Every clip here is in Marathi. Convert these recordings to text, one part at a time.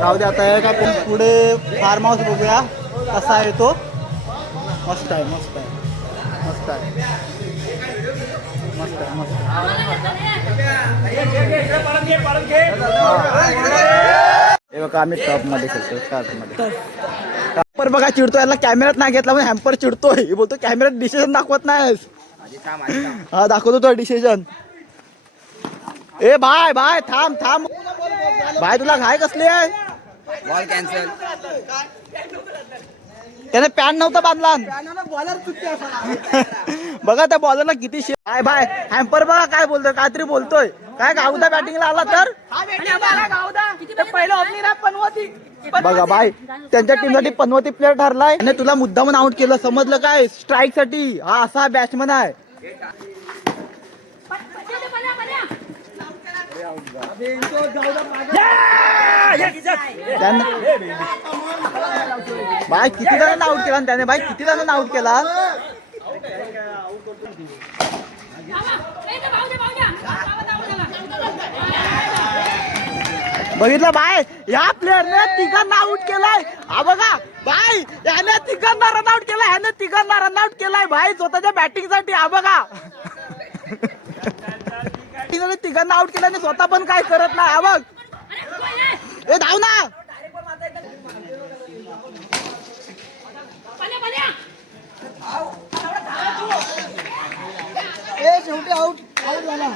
राहू दे आता का पुढे फार्म हाऊस बघूया कसा आहे तो. मस्त आहे मस्त आहे मस्त आहे मस्त आहे मस्त हे बघा आम्ही टॉप मध्ये खेळतो स्टार्ट मध्ये. हॅम्पर बघा चिडतो, याला कॅमेऱ्यात नाही घेतला पण हॅम्पर चिडतोय, बोलतो कॅमेऱ्यात डिसिजन दाखवत नाहीस. हा दाखवतो तो डिसिजन. ए बाय बाय थांब थांब बाय, तुला घाय कसली आहे. Ball cancel. त्याने पॅन नव्हता बांधला. बघा त्या बॉलरला किती बाय बाय. हॅम्पर बघा काय बोलतोय, काहीतरी बोलतोय. काय गावदा बॅटिंगला आला तर बघा बाय, त्यांच्या टीमसाठी पनवती प्लेअर ठरलाय आणि तुला मुद्दामून आउट केलं, समजलं काय, स्ट्राईक साठी. हा असा बॅट्समन आहे. बाय किती जणांना आउट केला त्याने, बाय किती जणांना आउट केला. बघितलं बाय, या प्लेअरने तिघांना आउट केलाय. हा बघा बाय, याने तिघांना रनआउट केलाय, ह्याने तिघांना रनआउट केलाय भाई स्वतःच्या बॅटिंग साठी. हा बघा तिघांना आउट केल्याने स्वतः पण काय करत नाही. हा बघ, ए धाव ना. शेवटी आउट आउट झाला.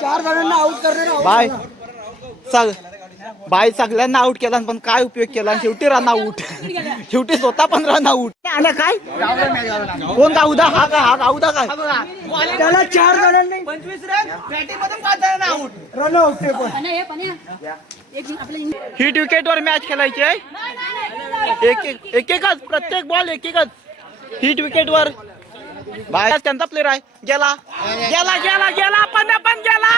4 जणांना आउट करणे बाय बाय सगळ्यांना आउट केला पण काय उपयोग केला, शेवटी रन आउट. शेवटी स्वतः पण रन आउट. आला काय कोण गावदा, हा का, हा गावदा काय. त्याला 4 जणांनी 25 रन बॅटिंग मधून 5 जणांना आउट, रन आउट. ते पण हिट विकेट वर मॅच खेळायची आहे. एकच प्रत्येक बॉल एकच हिट विकेट वर. बाय त्यांचा प्लेअर आहे. गेला गेला गेला गेला पण गेला.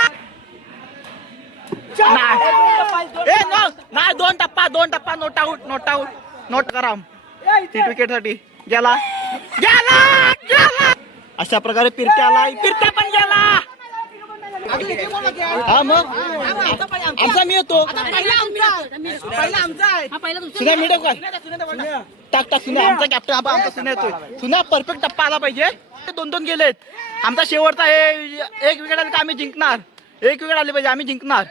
नाही 2 टप्पा note out note out note करा. हिट विकेट साठी गेला गेला गेला. अशा प्रकारे पिरत्या पण गेला. हा मग आमचा मी येतो. सुन्या मिळतो काय, टाक सुन्या. आमचा कॅप्टन आमचा सुन्या येतोय. सुन्या परफेक्ट टप्पा आला पाहिजे. 2-2 गेलेत. आमचा शेवटचा हे 1 विकेट आली तर आम्ही जिंकणार. 1 विकेट आली पाहिजे आम्ही जिंकणार.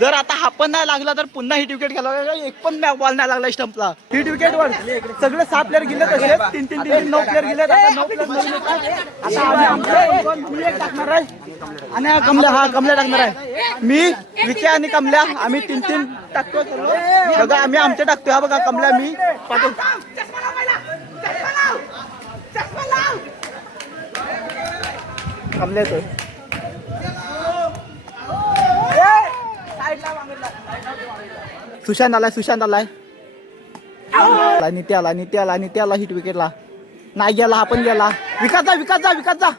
जर आता हा पण नाही लागला तर पुन्हा हिट विकेट घ्यायला. एक पण बॉल नाही लागला स्टंपला. हिट विकेट वर सगळे 7 प्लेअर गेले, तसे 3 9 प्लेअर गेले. आता 9 प्लेअर टाकणार आहे आणि कमल्या टाकणार आहे. मी विके आणि कमल्या आम्ही 3 टाकतो. बघा आम्ही आमचे टाकतोय. हा बघा कमल्या मी पाठव. कमल्या येतोय. सुशांत आलाय. नित्याला हिट विकेटला नाही गेला. हा पण गेला. विकास जा.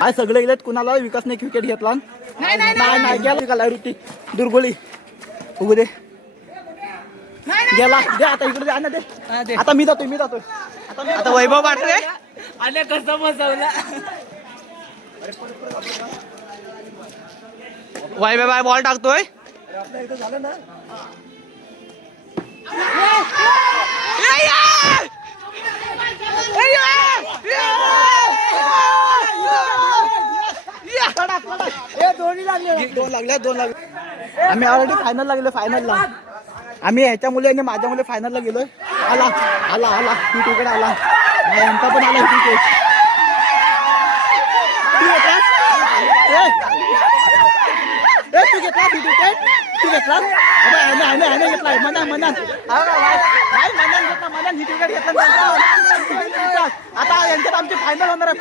आज सगळे गेलेत. कुणाला विकासने एक विकेट घेतला नाही गेला. ऋतिक दुर्गोळी उभे दे गेला. दे आता इकडे दे. आता मी जातोय. आता वैभव पाटले आणि कसं बसवला. वैभव बॉल टाकतोय. झालं ना. दोन लागले. आम्ही ऑलरेडी फायनल लागलो. फायनलला आम्ही ह्याच्या मुले आणि माझ्या मुले फायनलला गेलोय. आला हिट विकेट आला. यांचा पण आला हिट विकेट. तू घेतला हिट विकेट. तू घेतला घेतलाय. मनान हिट विकेट घेतला. आता यांच्यात आमची फायनल होणार आहे.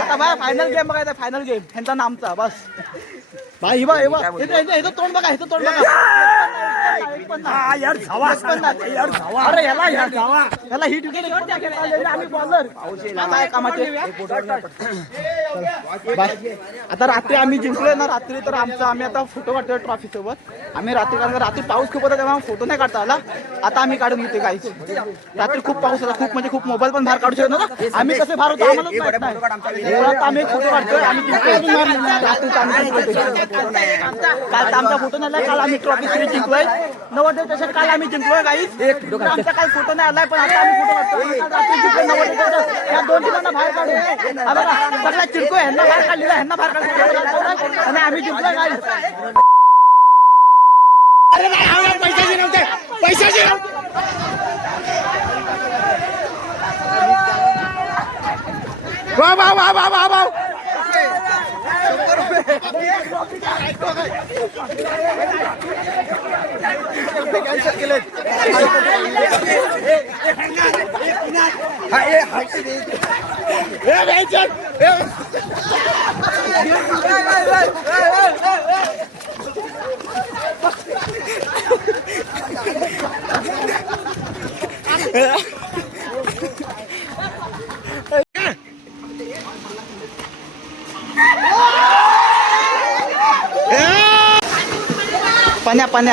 आता बाय फायनल गेम बघायचा. फायनल गेम ह्यांचा नामचा बस. भाई तोंड बघा. यार धावा यार धावा अरे याला ही विकेट आम्ही बॉलर काय कामाचे आता रात्री आम्ही जिंकलोय ना रात्री तर आम्ही आता फोटो काढतोय ट्रॉफी सोबत आम्ही रात्री कारण रात्री पाऊस खूप होता तेव्हा फोटो नाही काढता आला आता आम्ही काढून घेतोय काही रात्री खूप पाऊस होता खूप म्हणजे खूप मोबाईल पण बाहेर काढू शकतो ना आम्ही कसे बाहेर होतो आम्हाला माहित नाही आता आम्ही फोटो काढतोय आम्ही जिंकलोय रात्रीचा काल आमचा फोटो नाही आला काल आम्ही ट्रॉफी सिरीज जिंकलोय नवोदय चषक काल आम्ही जिंकलोय काही आमचा काल फोटो नाही आलाय पण आता आम्ही फोटो काढतोय रात्री जिंकलोय नवोदय चषक या 2 दिवसांना बाहेर काढून सगळ्या चिरकोय ह्यांना बाहेर काढलेला ह्यांना बाहेर काढलं आणि आम्ही जिंकलोय काही पैशाची नव्हते पैशाची वा वा वा वा वा वा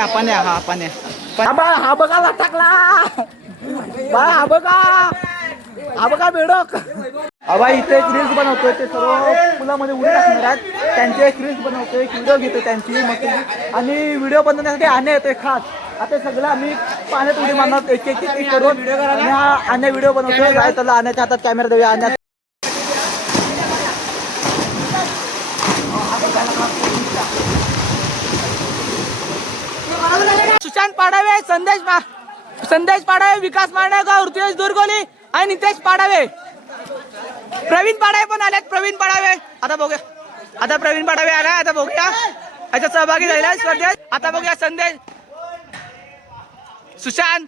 पाण्या हा पाण्या हा बघा टाकला हा बघा बेडक अबा इथे एक रील्स बनवतोय ते सर्व पुलामध्ये उडी टाकणार आहेत त्यांची एक रील्स बनवतोय एक व्हिडिओ घेतो त्यांची मस्त आणि व्हिडिओ बनवण्यासाठी आणे येतोय खास आता सगळं आम्ही पाण्यात उडी मारणार एक करून आणि हा आण्या व्हिडिओ बनवतोय काय त्याला आण्याच्या हातात कॅमेरा देऊया आण्या सुशांत पाडावे संदेश पाडावे विकास मांडगाव ऋतुज दुर्गोली आणि नितेश पाडावे प्रवीण पाडावे पण आलेत प्रवीण पाडावे आता प्रवीण पाडावे आला आता बघूया याच्यात सहभागी झालेला स्पर्धेत आता बघूया सुशांत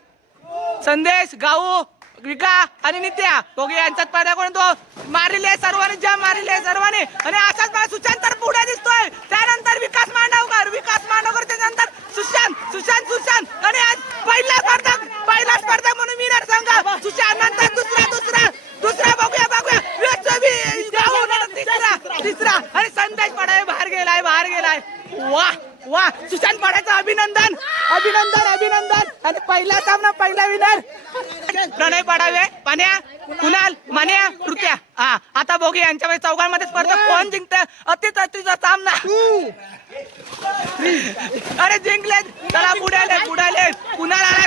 संदेश गाऊ विका आणि नित्या बघूया यांच्यात पाड्या कोण तो मारलेले सर्वांनी जाम मारलेले सर्वांनी आणि असाच सुशांत तर पुढे दिसतोय त्यानंतर विकास मांडवकर त्यानंतर सुशांत आणि आज पहिला स्पर्धक म्हणून विनर सांगा सुशांत नंतर दुसरा बघूया तिसरा आणि संदेश पाडावे बाहेर गेलाय वा सुशांत पाड्याचं अभिनंदन आणि पहिला सामना पहिला विनर प्रणय पाडावे पाण्या कुणाल मान्या ऋत्या हा आता बघूया यांच्यामध्ये चौघांमध्ये स्पर्धा कोण जिंकतं अतिचा सामना अरे जिंकले चला पुढे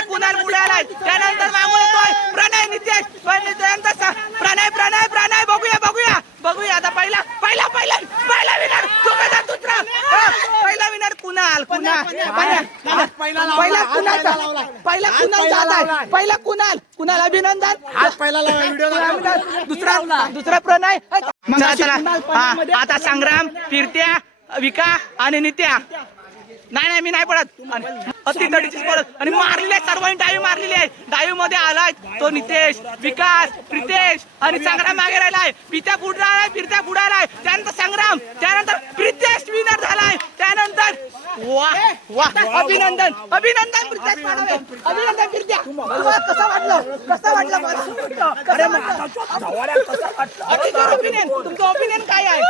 कुणाल पुढे आलाय त्यानंतर मागून येतोय प्रणय नितेश प्रणय बघूया आता पहिला विनर दुसरा पहिला विनर कुणाल कुणाल अभिनंदन दुसरा प्रणय चला आता संग्राम फिरत्या विका आणि नित्या नाही मी नाही पडत अति तडीची पडत आणि मारलेले सर्वांनी डायव्ह मध्ये आलाय तो नितेश विकास प्रितेश आणि संग्राम मागे राहिलाय फिरत्या पुढे आलाय त्यानंतर संग्राम त्यानंतर प्रितेश विनर झालाय त्यानंतर वा अभिनंदन प्रितेश पाडावे अभिनंदन फिरत्या कसं वाटलं तुमचं ओपिनियन काय आहे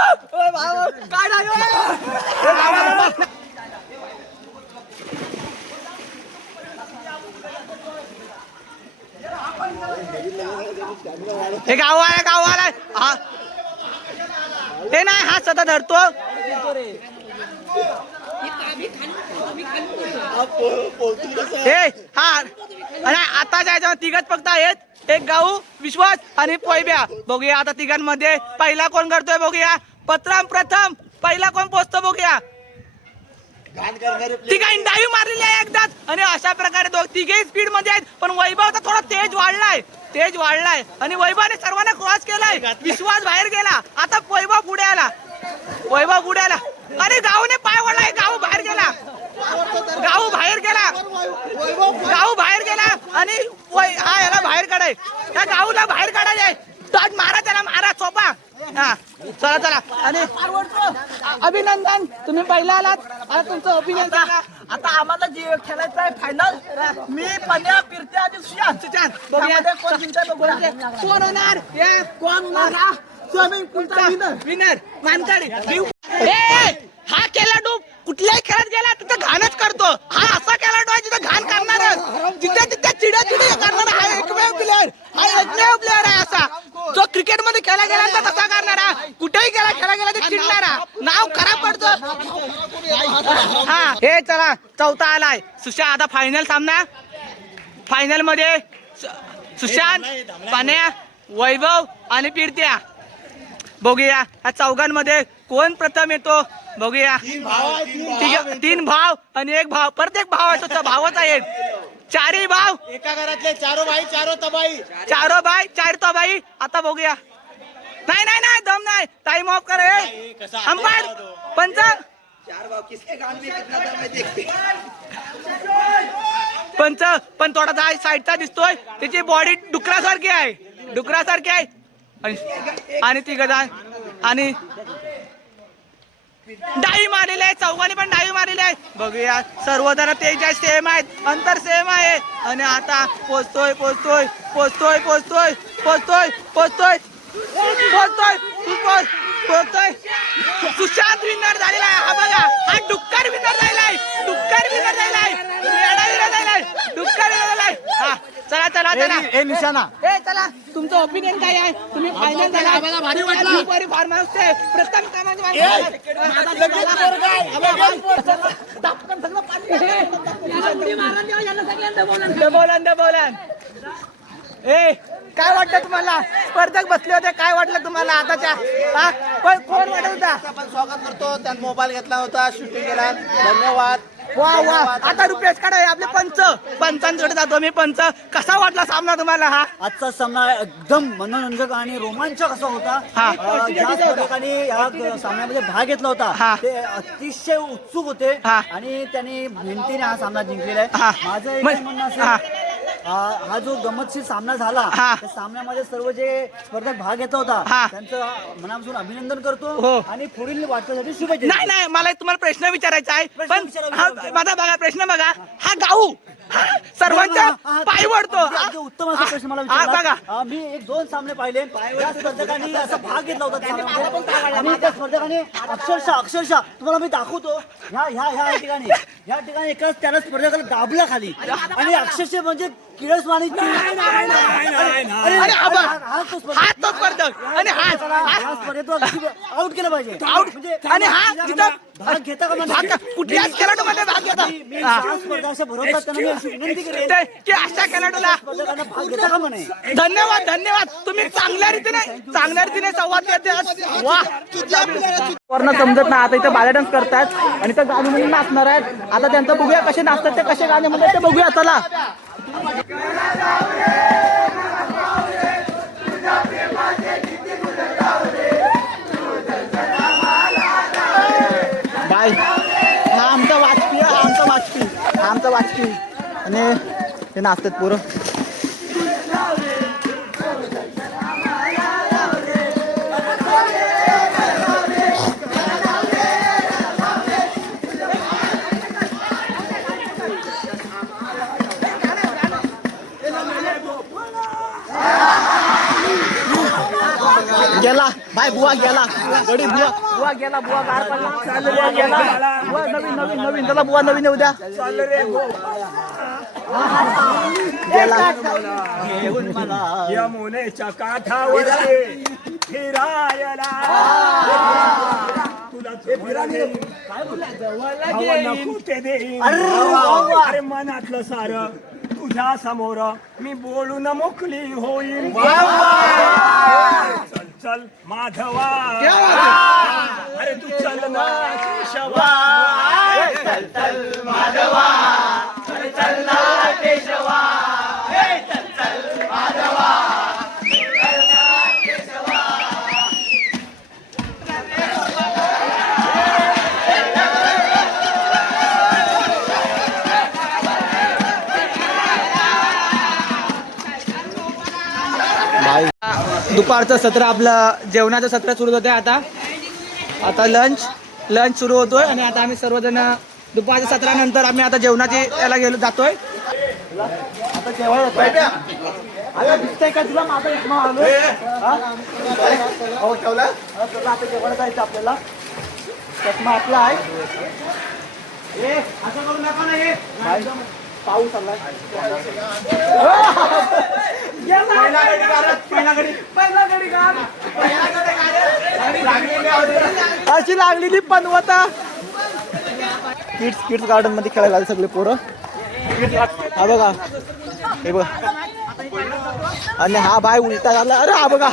हे गाव आलाय हे नाही हा सतत धरतो आणि आता जायचं तिघच फक्त आहेत एक गाऊ विश्वास आणि पोयब्या बघूया आता तिघांमध्ये पहिला कोण करतोय बघूया प्रथम पहिला कोण पोहोचतो बघूया तिघांनी डायव्ह मारलेली आहे एकदाच आणि अशा प्रकारे तिघे स्पीड मध्ये आहेत पण वैभवचा थोडा तेज वाढलाय आणि वैभवने सर्वांना क्रॉस केलाय विश्वास बाहेर गेला आता वैभव पुढे आला अरे गावने पाय वळलाय गाव बाहेर गेला आणि हा याला बाहेर काढाय त्या गावला बाहेर काढायचंय मारा त्याला सोपा हा चला चला. आणि अभिनंदन, तुम्ही पहिला आलात. आता तुमचं ओपिनियन सांगा. आता आम्हाला जे खेळायचं आहे फायनल, मी पन्या फिरते आणि सुशांत कोण जिंकतंय बघूया. कोण होणार कोण होणार स्विमिंग पूलचा विनर मानकाडी. हा खेळाडू कुठल्याही खेळात गेला तिथं घाणच करतो. हा असा खेळाडू आहे जिथं घाण करणार, जिथे तिथे चिड्या करणार. हा एकमेव प्लेअर आहे असा जो क्रिकेट मध्ये खेळला गेला तर तसा करणारा, कुठेही खेळला गेला तर चिडणारा, नाव खराब पडतं. हा हे चला चौथा आलाय सुशांत. आता फायनल सामना, फायनल मध्ये सुशांत, पाण्या, वैभव आणि पिरत्या. बघूया या चौघांमध्ये कोण प्रथम येतो बघूया. तीन भाव आणि एक भाव, प्रत्येक भाव येतो भावच आहेत. चारही भाव एका घरातले चारो भाई चारो तबाई. चारो भाई चार तबाई. आता बघूया. नाही नाही नाही दम नाही, टाइम ऑफ कर. अंपायर पंच पंच पण थोडा जाय साईडचा दिसतोय. त्याची बॉडी डुकरासारखी आहे. आणि ती गदा आणि डाई मारलेली आहे. चौघांनी पण डाई मारलेली आहे. बघूया सर्वजण तेज सेम आहेत, अंतर सेम आहे. आणि आता पोचतोय सुशांत विनर झालेला आहे. हा बघा, हा डुक्कर विनर झालेला आहे. हा चला चला चला. हे निशाणा चला तुमचं ओपिनियन काय आहे? तुम्ही फायनल झाला, भारी वाटलं. फार्म हाऊस प्रथम काय वाटतं तुम्हाला? स्पर्धक बसले होते, काय वाटलं तुम्हाला आताच्या? कोण वाटत होता? आपण स्वागत करतो. त्यात मोबाईल घेतला होता, शूटिंग केला. धन्यवाद. वा वा. आता रुपेश काढा आपले पंचांकडे जातो मी. पंच, कसा वाटला सामना तुम्हाला? हा आजचा सामना एकदम मनोरंजक आणि रोमांचक असा होता. ज्या स्पर्धकांनी या सामन्यामध्ये भाग घेतला होता ते अतिशय उत्सुक होते आणि त्यांनी मेहनतीने हा सामना जिंकलेला आहे. माझं एक म्हणणं असेल, हा जो गमतशीर सामना झाला त्या सामन्यामध्ये सर्व जे स्पर्धक भाग घेतला होता त्यांचं मनापासून अभिनंदन करतो आणि पुढील वाटचालीसाठी शुभेच्छा. नाही मला तुम्हाला प्रश्न विचारायचा आहे. पण माझा बघा प्रश्न बघा, हा गाऊ सर्वांच्या पाय वडतो. उत्तम असा प्रश्न मला विचारला. मी एक दोन सामने पाहिले, त्या स्पर्धकांनी असा भाग घेतला होता आणि त्या स्पर्धकांनी अक्षरशः तुम्हाला मी दाखवतो. ह्या ठिकाणी एकाच त्याला स्पर्धकाला दाबला खाली आणि अक्षरशः म्हणजे किळस वाणी आउट केलं पाहिजे. आणि हा जिथं भाग घेता का कुठल्याच खेळाडूमध्ये भाग घेता स्पर्धा भरवतात त्यांना मी अशी विनंती करेन की अशा खेळाडूला स्पर्धकांना भाग घेता का म्हणे. धन्यवाद. तुम्ही चांगल्या रीतीने संवाद देते. वा वर्ण समजत ना. आता इथे बाल्या डान्स करतात आणि त्या गाणी म्हणून नाचणार आहेत. आता त्यांचं बघूया कसे नाचतात ते, कसे गाणे म्हणतात ते बघूया. चला बाय. हा आमचा वाजपेयी आणि ते नाचतात पोरं. गेला बाय बुवा गेला. गडी बुवा गेला. बुवा गार पडला. बुवा गेला. बुवा नवीन चला. बुवा नवीन येऊ द्या. गेला. घेऊन मला यमुनेच्या काठावर फिरायला अरे मनातलं सारं तुझ्या समोर मी बोलून मोकली होईल. चल माधवा, अरे तू चल ना केशवा. चल माधवा, चल ना केशवा. चल माधवा. दुपारचं सत्र आपलं जेवणाचं सत्र सुरू होते आता लंच सुरू होतोय आणि आता आम्ही सर्वजण दुपारच्या सत्रानंतर आम्ही आता जेवणाची याला जातोय. आता जेवायला आता दिसतंय का तुला माझा इथमा आलोय? हो ठेवला आता जेवायला जायचं आपल्याला. चष्मा आपला आहे. असं करू नका ना हे पाऊस आला. अशी लागलेली पनवता. किड्स गार्डन मध्ये खेळायला आले सगळे पोरं. हा बघा हे बघ आणि हा बाय उलटा झाला. अरे हा बघा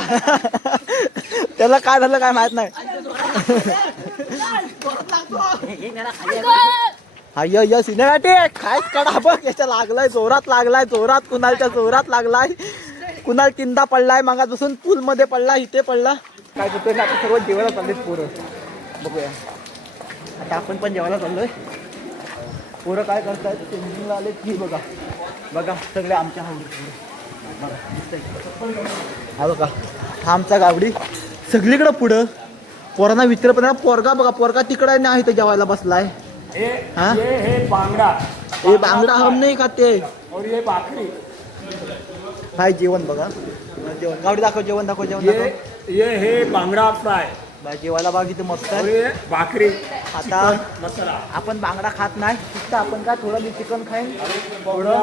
त्याला काय झालं काय माहित नाही. हा य सिनेमॅटिक खायच कडा बघ याच्या लागलाय जोरात कुणालच्या जोरात लागलाय. कुणाल किंदा पडलाय मागापासून पूल मध्ये पडला इथे पडला. काय होतंय ना आता सर्व जेवायला चाललेत पोरं. बघूया आता आपण पण जेवायला चाललोय. पोरं काय करतायत सिंगिंगला आले की बघा सगळे आमच्या आवडी. हा बघा हा आमचा गावडी सगळीकडं पुढं पोरांना विचार पण पोरगा तिकडे नाही इथं जेवायला बसलाय. हाँ ये बांगड़ा हम नहीं खाते. और ये भाकरी. भाई जेवण बघा गावडी दाखव जेवण दाखव. ये है बांगड़ा फ्राय. भाई जेवायला बघा किती मस्त और आहे. ये भाकरी. आता मसाला. आपण बांगडा खात नाही फक्त आपण काय थोडं मी चिकन खाईन थोडं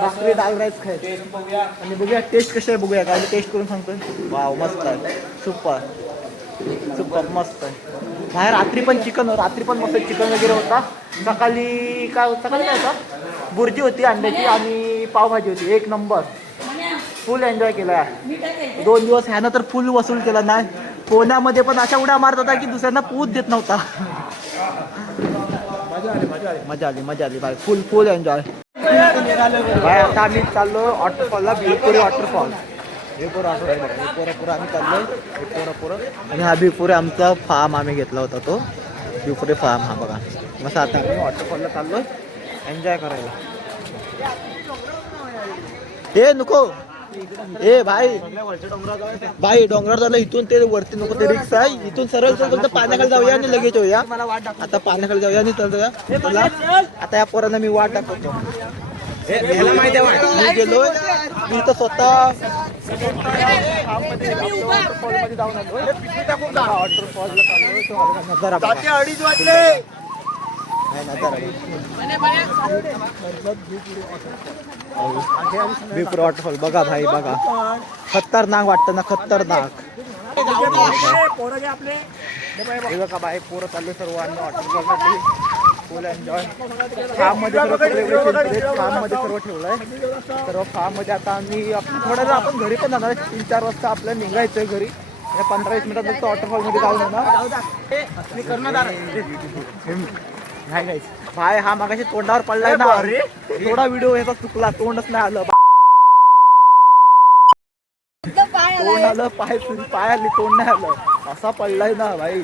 भाकरी दाल राईस खाईन टेस्ट बघूया. आणि बघूया टेस्ट कशी आहे बघूया. काय टेस्ट करून सांगतोय. वाव मस्त आहे सुपर मस्त आहे. बाहेर रात्री पण मस्त चिकन वगैरे होता. सकाळी काय होता बुर्जी होती अंड्याची आणि पावभाजी होती. एक नंबर फुल एन्जॉय केला. 2 दिवस ह्यानं तर फुल वसूल केला नाही. पुण्यामध्ये पण अशा उड्या मारत होता की दुसऱ्यांना पूत देत नव्हता. मजा आली भाई फुल एन्जॉय. भाई आता आम्ही चाललो वॉटरफॉलला भिवपुरी वॉटरफॉल. पुरं आम्ही चाललोय पुरं आणि हा भिवपुरी आमचा फार्म आम्ही घेतला होता तो भिवपुरी फार्म. हा बघा मस्त. आता आम्ही वॉटरफॉलला चाललोय एन्जॉय करायला. हे नको ए भाई डोंगरावर जायला इथून ते वरती नको ते रिक्स आहे. इथून सरळ फक्त पाण्याखाली जाऊया आणि लगेच होऊया. आता पाण्याखाली जाऊया आणि चला आता या पोरांना मी वाट दाखवतो. मी गेलोय मी तर स्वतः जाऊन आलो वॉटरफॉलला चाललोय. नजारा 2:30 वाजले. भिवपुरी वॉटरफॉल बघा भाई बघा खतरनाक वाटतं ना खतरनाक. हे बघा बाई पोरं चालले सर्व आणि वॉटरफॉलसाठी फुल एन्जॉय. फार्ममध्ये सर्व ठेवलंय सर्व फार्ममध्ये. आता आम्ही थोड्या वेळ आपण घरी पण जाणार 3-4 वाजता आपल्याला निघायचंय घरी. 15-20 मिनिटात फक्त वॉटरफॉलमध्ये जाऊन येणार. नाही भाई हा मागाशी तोंडावर पडलाय ना. थोडा व्हिडिओ याचा चुकला तोंडच नाही आलं. तोंड आलं पाय आली तोंड नाही आलं असा पडलाय ना भाई.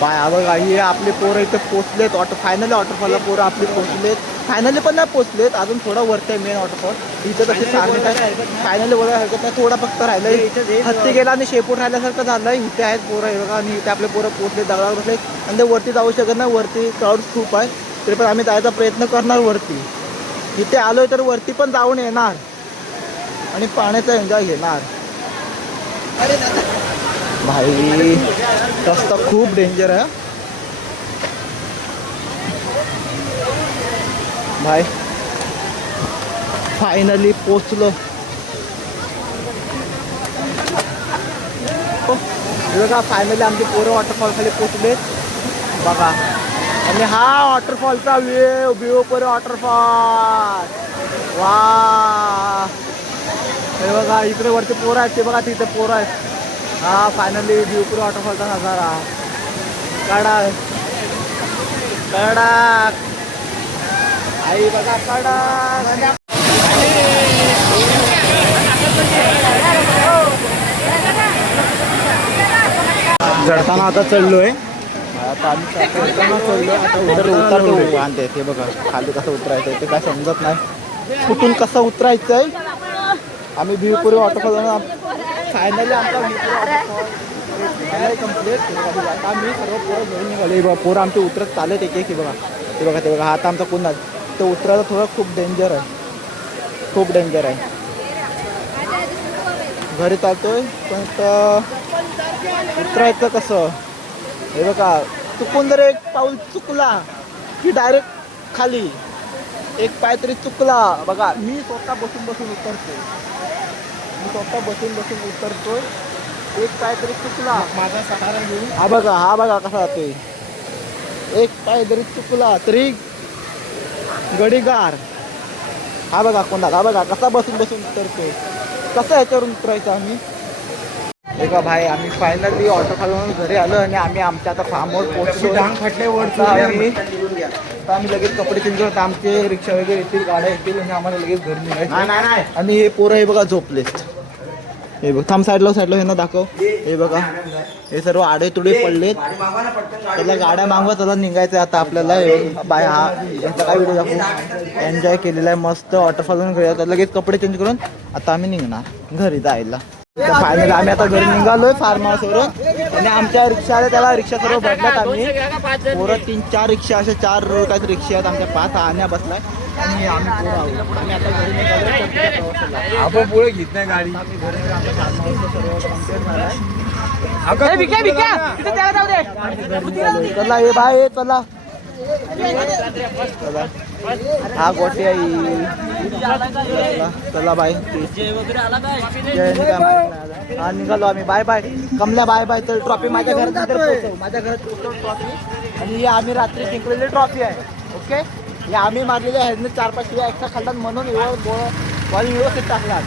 पाय बघा हे आपले पोरं इथे पोचलेत. फायनली वॉटरफॉलला पोरं आपली पोचलेत. फायनली पण नाही पोचलेत अजून थोडा वरती आहे मेन वॉटरफॉल. इथं तसे सारखे काय फायनली वगैरे हरकत नाही. थोडा फक्त राहिलंय हत्ती गेला आणि शेपूट राहिल्यासारखं झालंय. इथे आहेत पोरं हे बघा आणि इथे आपले पोरं पोचले दगडावर बसले आणि ते वरती जाऊ शकत नाही. वरती क्राऊड खूप आहे तरी पण आम्ही जायचा प्रयत्न करणार वरती. इथे आलोय तर वरती पण जाऊन येणार आणि पाण्याचा एन्जॉय घेणार. भाई रस्ता खूप डेंजर आहे भाई. फायनली पोचलो. बघा फायनली आमचे पोरं वॉटरफॉल खाली पोचले बघा. आणि हा वॉटरफॉलचा भिवपुरी वॉटरफॉल. वा हे बघा इकडे वरती पोरं आहेत ते बघा तिथे पोरं आहेत. हा फायनली भिवपुरी वॉटरफॉलचा नजारा कडक आई बघा कडक. चढताना आता चढलोय. आता आम्ही चढलोय. आता उतरतो आणते ते बघा खाली कसं उतरायचं ते काय समजत नाही. कुठून कसं उतरायचंय. आम्ही भिवपुरी वॉटरफॉल फायनली आमचा कम्प्लीट. आता मी सर्व पोरं घेऊन निघाले बघा. पोरं आमचे उतरत चालत एक की बघा. ते बघा ते बघा. हा आता आमचा कुंदा तो उतरायला थोडं खूप डेंजर आहे. खूप डेंजर आहे. घरी चालतोय पण उतरायचं कसं हे बघा. चुकून जर एक पाऊल चुकला की डायरेक्ट खाली. एक पाय तरी चुकला बघा. मी स्वतः बसून बसून उतरतोय. एक पाय तरी चुकला माझा सहारा घेऊन. हा बघा कसा जातोय. एक पाय जरी चुकला तरी गडीगार. हा बघा कोणता. हा बघा कसा बसून बसून उतरतोय. कसं याच्यावरून उतरायचं आम्ही. एका भाई आम्ही फायनली ऑटो खालून घरी आलो आणि आम्ही आमच्या आता फार्मवर पोहोचलो. डांग फाटले आता आम्ही लगेच कपडे चेंज करतो. आमचे रिक्षा वगैरे येतील, गाड्या येतील आणि आम्हाला लगेच घरी निघायचं. आणि हे पोरं हे बघा झोपलेत. हे बघ थांब साईडला हे ना दाखव. हे बघा हे सर्व आडे तुडे पडलेत. त्याला गाड्या मागवा. त्याला निघायचं आता आपल्याला. बाय हा यांचा काय व्हिडिओ दाखवू. एन्जॉय केलेला आहे मस्त वॉटरफॉल घरी. आता लगेच कपडे चेंज करून आता आम्ही निघणार घरी जायला. फायनली आम्ही आता घरी निघालोय फार्म हाऊसवरून. आणि आमच्या रिक्षा आल्या त्याला रिक्षा सर्व बदलत आम्ही. पोरं 3-4 रिक्षा अशा 4 काहीतरी रिक्षा आहेत आमच्या. 5 आण्या बसलाय आणि आम्ही पोरं आहोत. आणि आता घरी निघालोय. आपण पुढे घेत नाही गाडी. चला हे बाय चला. हा गोटे आई. चला बाय. हा निघालो आम्ही. बाय बाय कमल्या. Bye bye. तर ट्रॉफी माझ्या घरात पोहोचव ट्रॉफी. आणि ही आम्ही रात्री जिंकलेली ट्रॉफी आहे. ओके. हे आम्ही मारलेल्या ह्याने 4-5 शिव्या एक्स्ट्रा खाल्ल्यात म्हणून बॉल व्यवस्थित टाकला.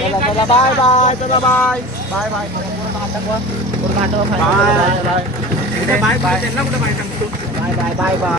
चला चला बाय बाय. चला bye bye bye. Bye bye bye bye.